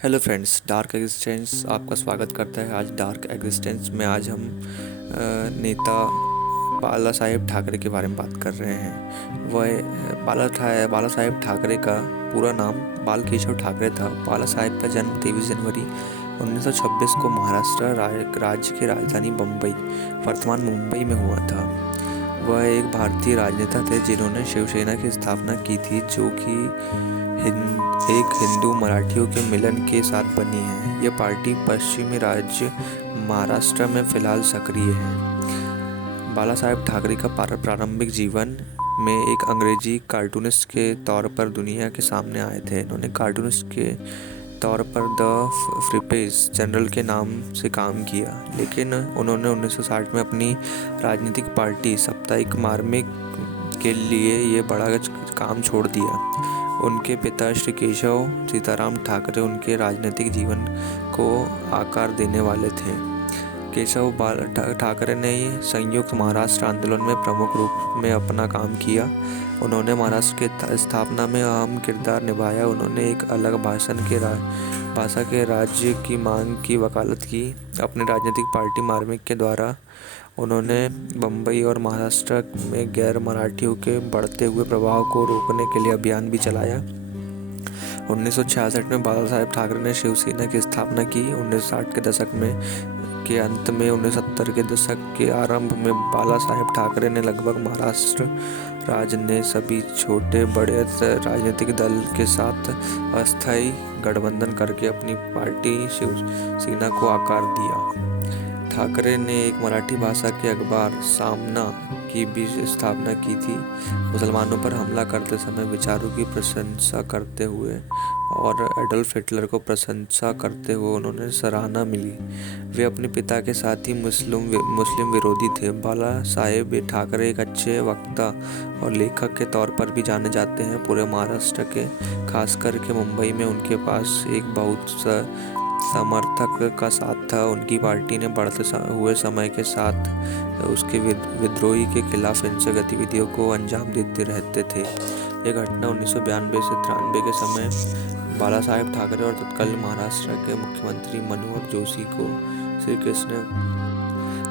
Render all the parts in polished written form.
Hello friends, dark existence आपका स्वागत करता है। आज डार्क एग्जिस्टेंस में हम नेता बाला साहेब ठाकरे के बारे में बात कर रहे हैं। वह बाला साहेब ठाकरे का पूरा नाम बाल केशव ठाकरे था। बाला साहेब का जन्म 23 जनवरी 1926 को महाराष्ट्र राज्य की राजधानी बम्बई, वर्तमान मुंबई में हुआ था। वह एक भारतीय राजनेता थे जिन्होंने शिवसेना की स्थापना की थी, जो कि एक हिंदू मराठियों के मिलन के साथ बनी है। यह पार्टी पश्चिमी राज्य महाराष्ट्र में फिलहाल सक्रिय है। बाला साहेब ठाकरे का प्रारंभिक जीवन में एक अंग्रेजी कार्टूनिस्ट के तौर पर दुनिया के सामने आए थे। इन्होंने कार्टूनिस्ट के तौर पर द फ्रिपेज जनरल के नाम से काम किया, लेकिन उन्होंने 1960 में अपनी राजनीतिक पार्टी साप्ताहिक मार्मिक के लिए ये बड़ा काम छोड़ दिया। उनके पिता श्री केशव सीताराम ठाकरे उनके राजनीतिक जीवन को आकार देने वाले थे। केशव ठाकरे ने संयुक्त महाराष्ट्र आंदोलन में प्रमुख रूप में अपना काम किया। उन्होंने महाराष्ट्र के स्थापना में अहम किरदार निभाया। उन्होंने एक अलग भाषा के राज्य की मांग की वकालत की। अपनी राजनीतिक पार्टी मार्मिक के द्वारा उन्होंने बम्बई और महाराष्ट्र में गैर मराठियों के बढ़ते हुए प्रभाव को रोकने के लिए अभियान भी चलाया। 1966 में बाला साहेब ठाकरे ने शिवसेना की स्थापना की। 1960 के दशक के अंत में 1970 के दशक के आरंभ में बाला साहेब ठाकरे ने लगभग महाराष्ट्र राज्य ने सभी छोटे बड़े राजनीतिक दल के साथ अस्थायी गठबंधन करके अपनी पार्टी शिवसेना को आकार दिया। ठाकरे ने एक मराठी भाषा के अखबार सामना की भी स्थापना की थी। मुसलमानों पर हमला करते समय विचारों की प्रशंसा करते हुए और एडोल्फ हिटलर को प्रशंसा करते हुए उन्होंने सराहना मिली। वे अपने पिता के साथ ही मुस्लिम विरोधी थे। बाला साहेब ठाकरे एक अच्छे वक्ता और लेखक के तौर पर भी जाने जाते हैं। पूरे महाराष्ट्र के, खासकर के मुंबई में उनके पास एक बहुत समर्थक का साथ था। उनकी पार्टी ने बढ़ते हुए समय के साथ उसके विद्रोही के खिलाफ हिंसक गतिविधियों को अंजाम देते रहते थे। यह घटना 1992 से 93 के समय बाला साहेब ठाकरे और तत्कालीन महाराष्ट्र के मुख्यमंत्री मनोहर जोशी को श्री कृष्ण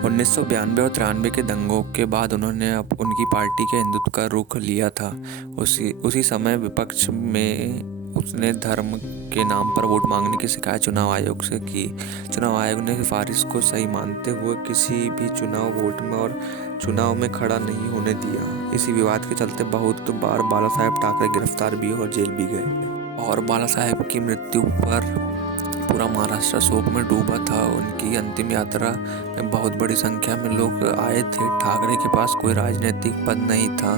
1992 और 93 के दंगों के बाद उन्होंने उनकी पार्टी के हिंदुत्व का रुख लिया था। उसी समय विपक्ष में उसने धर्म के नाम पर वोट मांगने की शिकायत चुनाव आयोग से की। चुनाव आयोग ने सिफारिश को सही मानते हुए किसी भी चुनाव में खड़ा नहीं होने दिया। इसी विवाद के चलते बहुत बार बाला साहेब ठाकरे गिरफ्तार भी और जेल भी गए। और बाला साहेब की मृत्यु पर पूरा महाराष्ट्र शोक में डूबा था। उनकी अंतिम यात्रा में बहुत बड़ी संख्या में लोग आए थे। ठाकरे के पास कोई राजनीतिक पद नहीं था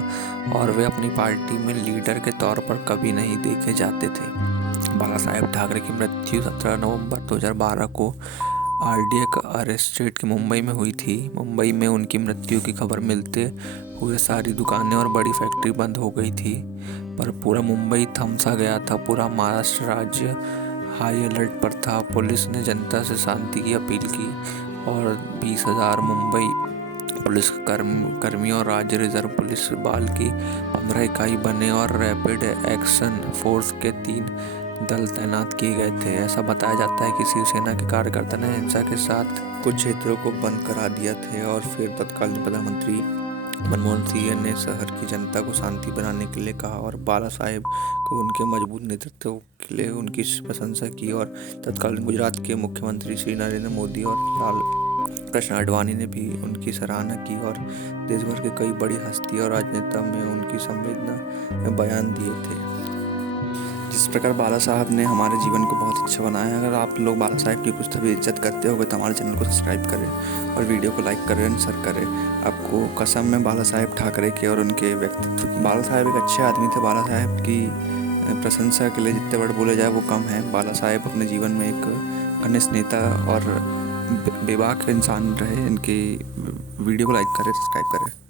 और वे अपनी पार्टी में लीडर के तौर पर कभी नहीं देखे जाते थे। बाला साहेब ठाकरे की मृत्यु 17 नवंबर 2012 को आरडीएक एस्टेट के मुंबई में हुई थी। मुंबई में उनकी मृत्यु की खबर मिलते हुए सारी दुकानें और बड़ी फैक्ट्री बंद हो गई थी, पर पूरा मुंबई थम सा गया था। पूरा महाराष्ट्र राज्य हाई अलर्ट पर था। पुलिस ने जनता से शांति की अपील की और 20,000 मुंबई पुलिस कर्मियों और राज्य रिजर्व पुलिस बल की 15 इकाई बने और रैपिड एक्शन फोर्स के 3 दल तैनात किए गए थे। ऐसा बताया जाता है कि शिवसेना के कार्यकर्ता ने हिंसा के साथ कुछ क्षेत्रों को बंद करा दिया थे और फिर तत्कालीन प्रधानमंत्री मनमोहन सिंह ने शहर की जनता को शांति बनाने के लिए कहा और बाला साहेब को उनके मजबूत नेतृत्व के लिए उनकी प्रशंसा की। और तत्कालीन गुजरात के मुख्यमंत्री श्री नरेंद्र मोदी और लाल कृष्ण आडवाणी ने भी उनकी सराहना की और देश भर के कई बड़ी हस्ती और राजनेता में उनकी संवेदना में बयान दिए थे। जिस प्रकार बाला साहब ने हमारे जीवन को बहुत अच्छा बनाया। अगर आप लोग बाला साहब की कुछ भी इज्जत करते हो तो हमारे चैनल को सब्सक्राइब करें और वीडियो को लाइक करें, शेयर करें। आपको कसम में बाला साहेब ठाकरे के और उनके व्यक्तित्व की। बाला साहेब एक अच्छे आदमी थे। बाला साहेब की प्रशंसा के लिए जितने वर्ड बोले जाए वो कम है। बाला साहेब अपने जीवन में एक घनिष्ठ नेता और बेबाक इंसान रहे। इनकी वीडियो को लाइक करें, सब्सक्राइब करें।